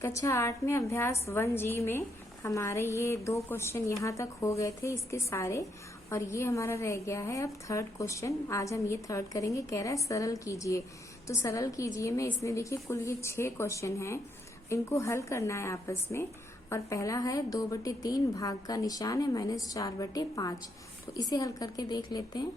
कक्षा 8 में अभ्यास 1G में हमारे ये 2 क्वेश्चन यहाँ तक हो गए थे इसके सारे, और ये हमारा रह गया है अब थर्ड क्वेश्चन। आज हम ये थर्ड करेंगे। कह रहा है सरल कीजिए, तो सरल कीजिए में इसमें देखिए कुल ये 6 क्वेश्चन हैं, इनको हल करना है आपस में। और पहला है 2/3 भाग का निशान है -4/5, तो इसे हल करके देख लेते हैं।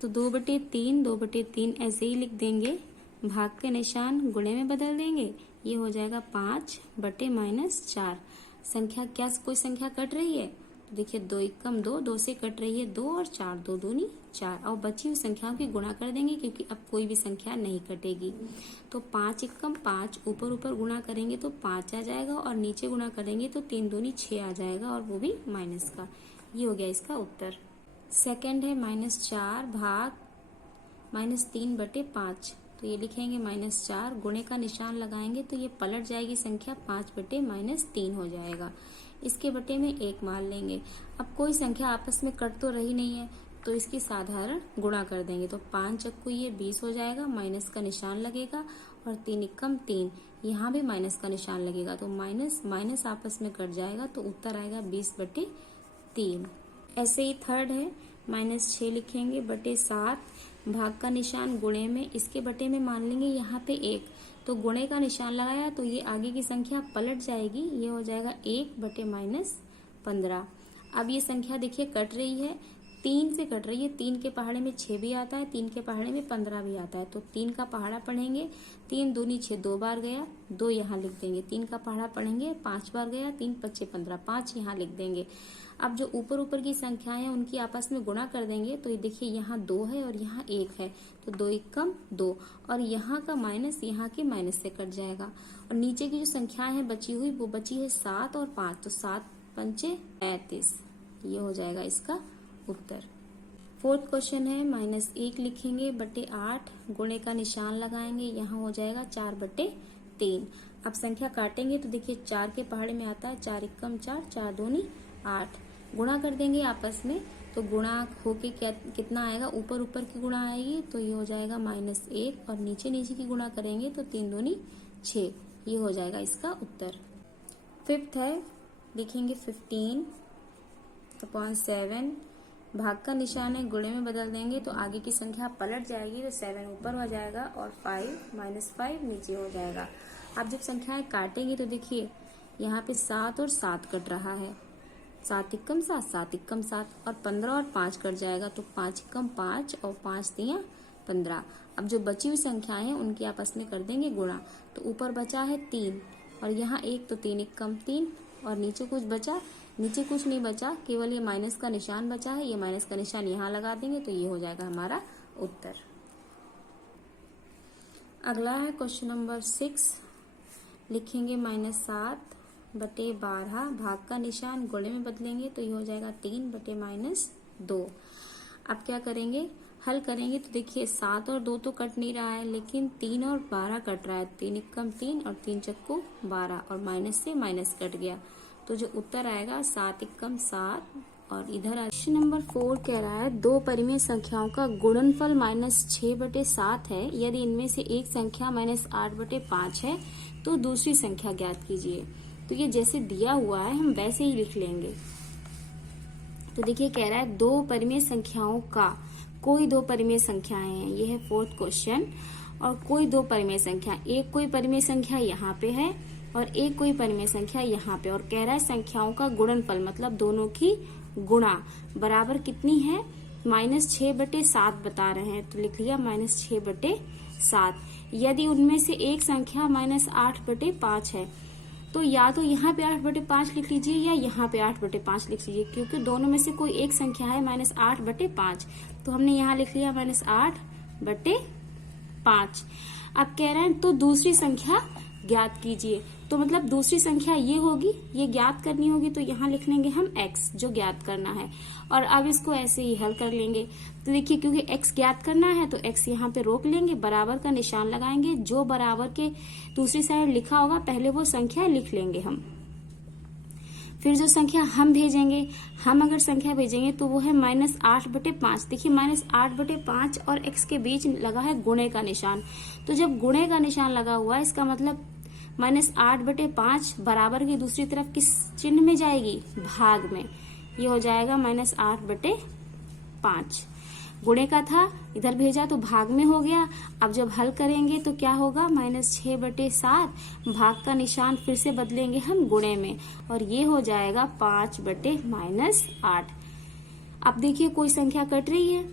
तो 2/3 ऐसे ही लिख देंगे, भाग के निशान गुणे में बदल देंगे, ये हो जाएगा 5/-4। संख्या क्या कोई संख्या कट रही है? तो देखिए 2 एकम 2, 2 से कट रही है 2 और 4, 2 दूनी 4, और बची हुई संख्याओं की गुणा कर देंगे क्योंकि अब कोई भी संख्या नहीं कटेगी। तो 5 एकम 5, ऊपर ऊपर गुणा करेंगे तो 5 आ जाएगा, और नीचे गुणा करेंगे तो 3 दूनी 6 आ जाएगा, और वो भी माइनस का। ये हो गया इसका उत्तर। सेकंड है -4 भाग -3/5, तो ये लिखेंगे -4, गुणे का निशान लगाएंगे तो ये पलट जाएगी संख्या, 5/-3 हो जाएगा। इसके बटे में 1 मान लेंगे। अब कोई संख्या आपस में कट तो रही नहीं है, तो इसकी साधारण गुणा कर देंगे, तो 5 चक्कू ये 20 हो जाएगा, माइनस का निशान लगेगा, और 3 एकम 3, यहाँ भी माइनस का निशान लगेगा, तो माइनस माइनस आपस में कट जाएगा, तो उत्तर आएगा 20/3। ऐसे ही थर्ड है -6 लिखेंगे /7, भाग का निशान गुणे में, इसके बटे में मान लेंगे यहाँ पे 1, तो गुणे का निशान लगाया तो ये आगे की संख्या पलट जाएगी, ये हो जाएगा 1/-15। अब ये संख्या देखिए कट रही है, 3 से कट रही है, 3 के पहाड़े में 6 भी आता है, 3 के पहाड़े में 15 भी आता है, तो 3 का पहाड़ा पढ़ेंगे, 3 दूनी 6 2 बार गया, 2 यहाँ लिख देंगे। 3 का पहाड़ा पढ़ेंगे 5 बार गया, 3 5 15, 5 यहाँ लिख देंगे। अब जो ऊपर ऊपर की संख्याएं हैं उनकी आपस में गुणा कर देंगे, तो ये देखिए यहाँ 2 है और यहाँ 1 है, तो 2 एकम 2, और यहाँ का माइनस यहाँ के माइनस से कट जाएगा। और नीचे की जो संख्याएं हैं बची हुई, वो बची है 7 और 5, तो 7 पंचे 35, ये हो जाएगा इसका उत्तर। फोर्थ क्वेश्चन है -1 लिखेंगे /8, गुणे का निशान लगाएंगे, यहाँ हो जाएगा 4/3। अब संख्या काटेंगे तो देखिए 4 के पहाड़े में आता है 4 एकम 4, 4 दूनी 8, गुणा कर देंगे आपस में, तो गुणा होके क्या कितना आएगा, ऊपर ऊपर की गुणा आएगी, तो ये हो जाएगा -1, और नीचे नीचे की गुणा करेंगे तो 3 दूनी 6, ये हो जाएगा इसका उत्तर। फिफ्थ है लिखेंगे 15/7, भाग का निशान है गुणे में बदल देंगे तो आगे की संख्या पलट जाएगी, तो 7 ऊपर हो जाएगा और 5 नीचे हो जाएगा। आप जब संख्याएं काटेंगे तो देखिए यहाँ पे 7 और 7 कट रहा है, 7 एकम 7, 7 एकम 7, और 15 और 5 कट जाएगा, तो 5 एकम 5 और 5 तिया 15। अब जो बची हुई संख्याएं हैं उनकी आपस में कर देंगे गुणा, तो ऊपर बचा है 3 और यहाँ 1, तो 3 एकम 3, और नीचे कुछ बचा, नीचे कुछ नहीं बचा, केवल ये माइनस का निशान बचा है, ये माइनस का निशान यहाँ लगा देंगे, तो ये हो जाएगा हमारा उत्तर। अगला है क्वेश्चन नंबर 6, लिखेंगे -7/12, भाग का निशान गुणे में बदलेंगे तो ये हो जाएगा 3/-2। अब क्या करेंगे, हल करेंगे तो देखिए 7 और 2 तो कट नहीं रहा है, लेकिन 3 और 12 कट रहा है, 3 एकम 3 और 3 चक्कू 12, और माइनस से माइनस कट गया, तो जो उत्तर आएगा 7 एकम 7। और इधर क्वेश्चन नंबर 4 कह रहा है 2 परिमेय संख्याओं का गुणनफल -6/7 है, यदि इनमें से एक संख्या -8/5 है तो दूसरी संख्या ज्ञात कीजिए। तो ये जैसे दिया हुआ है हम वैसे ही लिख लेंगे। तो देखिए कह रहा है 2 परिमेय संख्याओं का, कोई 2 परिमेय संख्याएं हैं, ये है फोर्थ क्वेश्चन, और कोई 2 परिमेय संख्या, एक कोई परिमेय संख्या यहाँ पे है और एक कोई परिमेय संख्या यहाँ पे, और कह रहा है संख्याओं का गुणनफल मतलब दोनों की गुणा बराबर कितनी है, -6/7 बता रहे हैं, तो लिख लिया -6/7। यदि उनमें से एक संख्या -8/5 है, तो या तो यहाँ पे 8/5 लिख लीजिए या यहाँ पे 8/5 लिख लीजिए, क्योंकि दोनों में से कोई एक संख्या है -8/5, तो हमने यहाँ लिख लिया -8/5। अब कह रहे हैं तो दूसरी संख्या ज्ञात कीजिए, तो मतलब दूसरी संख्या ये होगी, ये ज्ञात करनी होगी, तो यहाँ लिख लेंगे हम x जो ज्ञात करना है, और अब इसको ऐसे ही हल कर लेंगे। तो देखिए क्योंकि x ज्ञात करना है तो x यहाँ पे रोक लेंगे, बराबर का निशान लगाएंगे, जो बराबर के दूसरी साइड लिखा होगा पहले वो संख्या लिख लेंगे हम, फिर जो संख्या हम भेजेंगे, हम अगर संख्या भेजेंगे तो वो है -8/5। देखिए -8/5 और x के बीच लगा है गुणे का निशान, तो जब गुणे का निशान लगा हुआ है इसका मतलब -8/5 बराबर की दूसरी तरफ किस चिन्ह में जाएगी? भाग में। ये हो जाएगा -8/5। गुणे का था, इधर भेजा तो भाग में हो गया। अब जब हल करेंगे तो क्या होगा? -6/7। भाग का निशान फिर से बदलेंगे हम गुणे में, और ये हो जाएगा 5/-8। अब देखिए कोई संख्या कट रही है,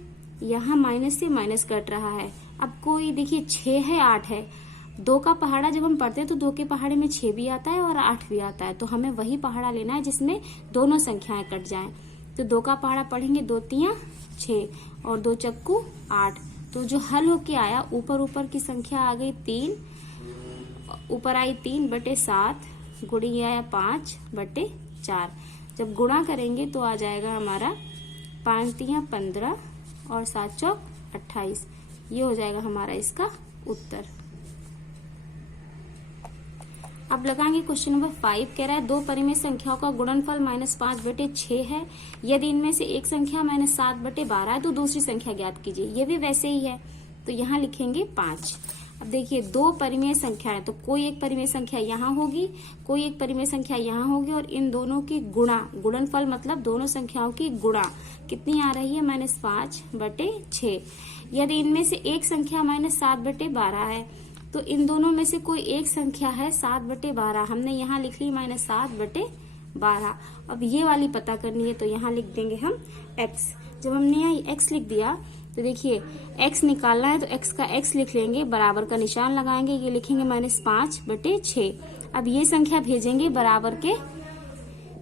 यहाँ माइनस से माइनस कट रहा है। अब कोई देखिए 6 है, 8 है। 2 का पहाड़ा जब हम पढ़ते हैं तो 2 के पहाड़े में 6 भी आता है और 8 भी आता है, तो हमें वही पहाड़ा लेना है जिसमें दोनों संख्याएं कट जाएं। तो 2 का पहाड़ा पढ़ेंगे, 2 तियां 6 और 2 चक्कू 8। तो जो हल होके आया, ऊपर की संख्या आ गई 3, ऊपर आई 3/7, गुणे ये आया 5/4। जब गुणा करेंगे तो आ जाएगा हमारा 5 तियां 15 और 7 चौक 28। ये हो जाएगा हमारा इसका उत्तर। अब लगाएंगे क्वेश्चन नंबर 5। कह रहा है 2 परिमेय संख्याओं का गुणनफल -5/6 है। यदि इनमें से एक संख्या -7/12 है तो दूसरी संख्या ज्ञात कीजिए। ये भी वैसे ही है, तो यहाँ लिखेंगे 5। अब देखिए 2 परिमेय संख्या है, तो कोई एक परिमेय संख्या यहाँ होगी, कोई एक परिमेय संख्या यहाँ होगी, और इन दोनों की गुणनफल मतलब दोनों संख्याओं की गुणा कितनी आ रही है? -5/6। यदि इनमें से एक संख्या -7/12 है तो इन दोनों में से कोई एक संख्या है 7/12। हमने यहाँ लिख ली -7/12। अब ये वाली पता करनी है, तो यहाँ लिख देंगे हम x। जब हमने यहाँ x लिख दिया तो देखिए x निकालना है, तो x का x लिख लेंगे, बराबर का निशान लगाएंगे, ये लिखेंगे -5/6। अब ये संख्या भेजेंगे बराबर के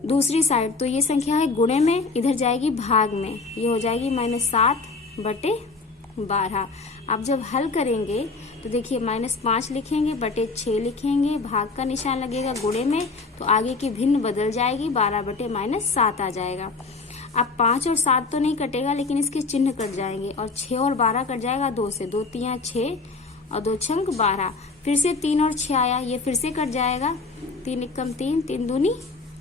दूसरी साइड, तो ये संख्या है गुणे में, इधर जाएगी भाग में, ये हो जाएगी -7/12। अब जब हल करेंगे तो देखिए -5 लिखेंगे, 6 लिखेंगे, भाग का निशान लगेगा गुणे में, तो आगे की भिन्न बदल जाएगी, 12/-7 आ जाएगा। अब 5 और 7 तो नहीं कटेगा, लेकिन इसके चिन्ह कट जाएंगे, और 6 और 12 कट जाएगा 2 से, 2 तियां 6 और 2 छंग 12। फिर से 3 और 6 आया, ये फिर से कट जाएगा, 3 एकम 3, 3 दूनी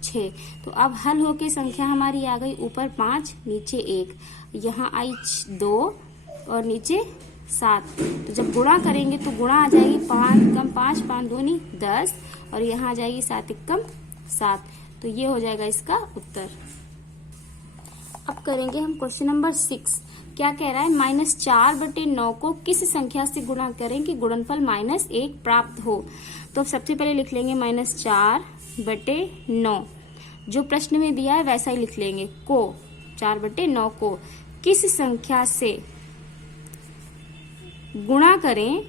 6। तो अब हल होके संख्या हमारी आ गई, ऊपर 5 नीचे 1, यहाँ आई 2 और नीचे 7। तो जब गुणा करेंगे तो गुणा आ जाएगी 5 एकम 5, 5 दूनी 10, और यहाँ आ जाएगी 7 एकम 7। तो ये हो जाएगा इसका उत्तर। अब करेंगे हम क्वेश्चन नंबर 6। क्या कह रहा है? -4/9 को किस संख्या से गुणा करें कि गुणनफल -1 प्राप्त हो? तो सबसे पहले लिख लेंगे -4/9, जो प्रश्न में दिया है वैसा ही लिख लेंगे, को 4/9 को किस संख्या से गुणा करें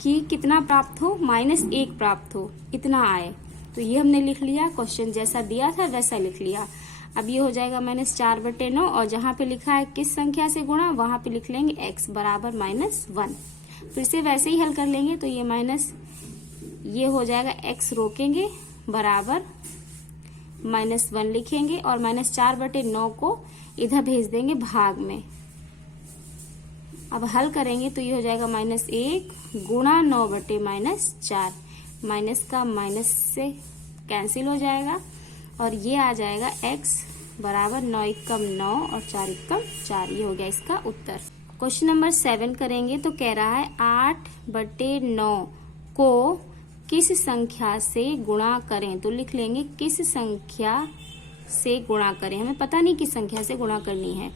कि कितना प्राप्त हो? -1 प्राप्त हो, इतना आए। तो ये हमने लिख लिया, क्वेश्चन जैसा दिया था वैसा लिख लिया। अब ये हो जाएगा -4/9, और जहां पे लिखा है किस संख्या से गुणा, वहां पे लिख लेंगे x बराबर -1। फिर से वैसे ही हल कर लेंगे, तो ये हो जाएगा x रोकेंगे बराबर -1 लिखेंगे, और -4/9 को इधर भेज देंगे भाग में। अब हल करेंगे तो ये हो जाएगा -1 गुणा 9/-4, माइनस का माइनस से कैंसिल हो जाएगा, और ये आ जाएगा x बराबर 9 एकम 9 और 4 एकम 4। ये हो गया इसका उत्तर। क्वेश्चन नंबर 7 करेंगे तो कह रहा है 8/9 को किस संख्या से गुणा करें? तो लिख लेंगे किस संख्या से गुणा करें, हमें पता नहीं किस संख्या से गुणा करनी है,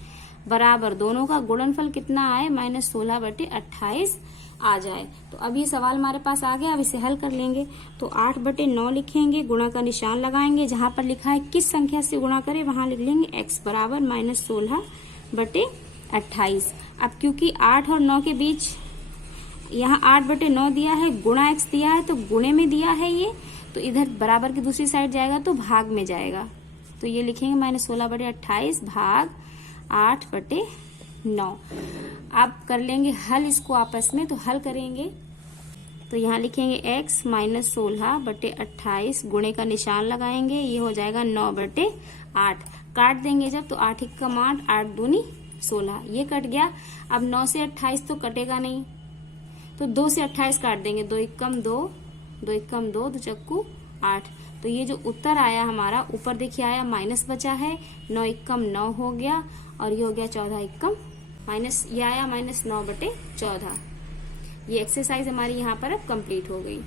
बराबर दोनों का गुणनफल कितना आए -16/28 आ जाए। तो अब ये सवाल हमारे पास आ गया, अब इसे हल कर लेंगे। तो 8/9 लिखेंगे, गुणा का निशान लगाएंगे, जहां पर लिखा है किस संख्या से गुणा करें वहां लिख लेंगे x बराबर -16/28। अब क्योंकि 8 और 9 के बीच यहाँ 8/9 दिया है, गुणा x दिया है, तो गुणे में दिया है ये, तो इधर बराबर की दूसरी साइड जाएगा तो भाग में जाएगा, तो ये लिखेंगे -16/28 भाग 8/9। अब कर लेंगे हल इसको आपस में, तो हल करेंगे तो यहाँ लिखेंगे x -16/28, गुणे का निशान लगाएंगे, ये हो जाएगा 9/8। काट देंगे जब, तो 8 एकम 8, 8 दूनी 16, ये कट गया। अब 9 से 28 तो कटेगा नहीं, तो 2 से 28 काट देंगे, 2 एकम 2, 2 एकम 2, 2 चक्कू 8। तो ये जो उत्तर आया हमारा, ऊपर देखिए आया माइनस बचा है, 9 एकम 9 हो गया, और ये हो गया 14 एकम माइनस, ये आया -9/14। ये एक्सरसाइज हमारी यहाँ पर अब कंप्लीट हो गई।